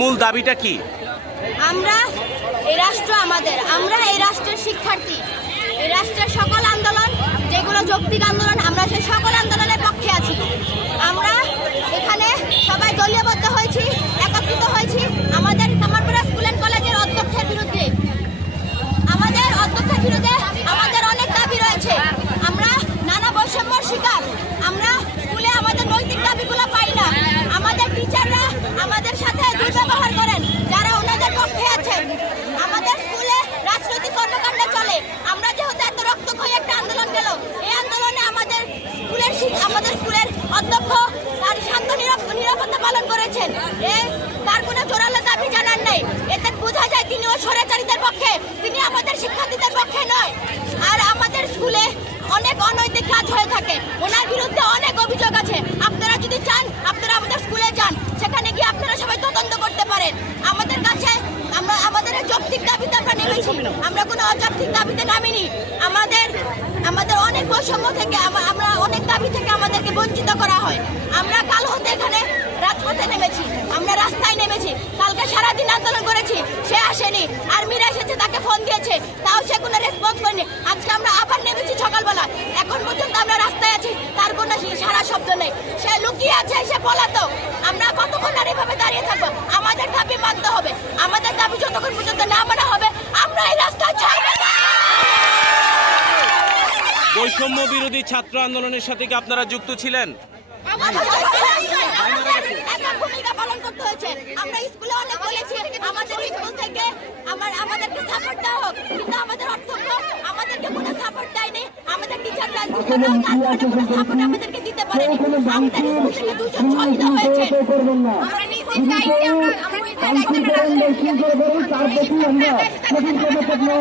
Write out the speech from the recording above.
মূল দাবিটা কি? আমরা এই রাষ্ট্র আমাদের, আমরা এই রাষ্ট্রের শিক্ষার্থী। এই রাষ্ট্রের সকল আন্দোলন, যেগুলো যৌক্তিক আন্দোলন, আমরা সেই সকল আন্দোলনের পক্ষে আছি। আমরা এখানে সবাই দলীয়বদ্ধ হয়েছি, একত্রিত হয়েছি আমাদের কামারপাড়া স্কুল অ্যান্ড কলেজের অধ্যক্ষের বিরুদ্ধে। আমাদের অধ্যক্ষের বিরুদ্ধে আমাদের অনেক দাবি রয়েছে। আমরা নানা বৈষম্যর শিকার। আমরা স্কুলে আমাদের নৈতিক দাবিগুলো পাই না। আমাদের টিচাররা আমাদের সাথে দুর্ব্যবহার করেন যারা ওনাদের পক্ষে আছেন। আমাদের স্কুলে রাজনৈতিক কর্মকাণ্ড চলে। আমরা যেহেতু এত রক্তক্ষয়ী একটা আন্দোলন গেল, এই আন্দোলনে আমাদের স্কুলের অধ্যক্ষ তার শান্ত নিরাপত্তা পালন করেছেন। তার কোনো জোরালো দাবি জানান নাই। এতে বোঝা যায় তিনিও স্বৈরাচারীদের পক্ষে, তিনি আমাদের শিক্ষার্থীদের পক্ষে নয়। আর আমাদের স্কুলে অনেক অনৈতিক কাজ হয়ে থাকে, ওনার বিরুদ্ধে অনেক অভিযোগ আছে। আপনারা যদি চান, আপনারা আমাদের স্কুলে যান, সেখানে গিয়ে আপনারা সবাই তদন্ত করতে পারেন। আমাদের কাছে আমাদের যৌক্তিক দাবিতে আমরা নেমেছি, আমরা কোনো অযৌক্তিক দাবিতে নামিনি। আমাদের অনেক বৈষম্য থেকে, আমরা অনেক দাবি থেকে আমাদেরকে বঞ্চিত করা হয়। আমরা কাল হতে এখানে রাজপথে নেমেছি, আমরা রাস্তায় নেমেছি। কালকে সারাদিন আন্দোলন করেছি, সে আসেনি। আর্মিরা এসেছে, তাকে ফোন দিয়েছে, তাও সে কোনো রেসপন্স করেনি। আজকে আমরা আবার নেমেছি সকালবেলা, এখন পর্যন্ত আমরা রাস্তায় আছি, তার কোনো সারা শব্দ নেই। সে লুকিয়ে আছে, সে পলাতক। আমরা কতক্ষণ আর এভাবে দাঁড়িয়ে থাকবো? আমাদের দাবি মানতে হবে। আমাদের দাবি যতক্ষণ পর্যন্ত না মানা হবে, আমরা এই রাস্তায় ছাড়বো না। বৈষম্য বিরোধী ছাত্র আন্দোলনের সাথে কি আপনারা যুক্ত ছিলেন? ভূমিকা পালন করতে হয়েছে। আমরা স্কুলে অনেক বলেছি, আমাদের স্কুল থেকে আমাদেরকে সাপোর্ট দেওয়া হোক, কিন্তু আমাদের অধ্যক্ষ আমাদেরকে কোনো সাপোর্ট দেয়নি। আমাদের টিচাররা কোনো সাপোর্ট আমাদেরকে দিতে পারেনি। আমাদের স্কুল থেকে 2 জন শহীদ হয়েছে। আমরা নিজের দায়িত্বে আমরা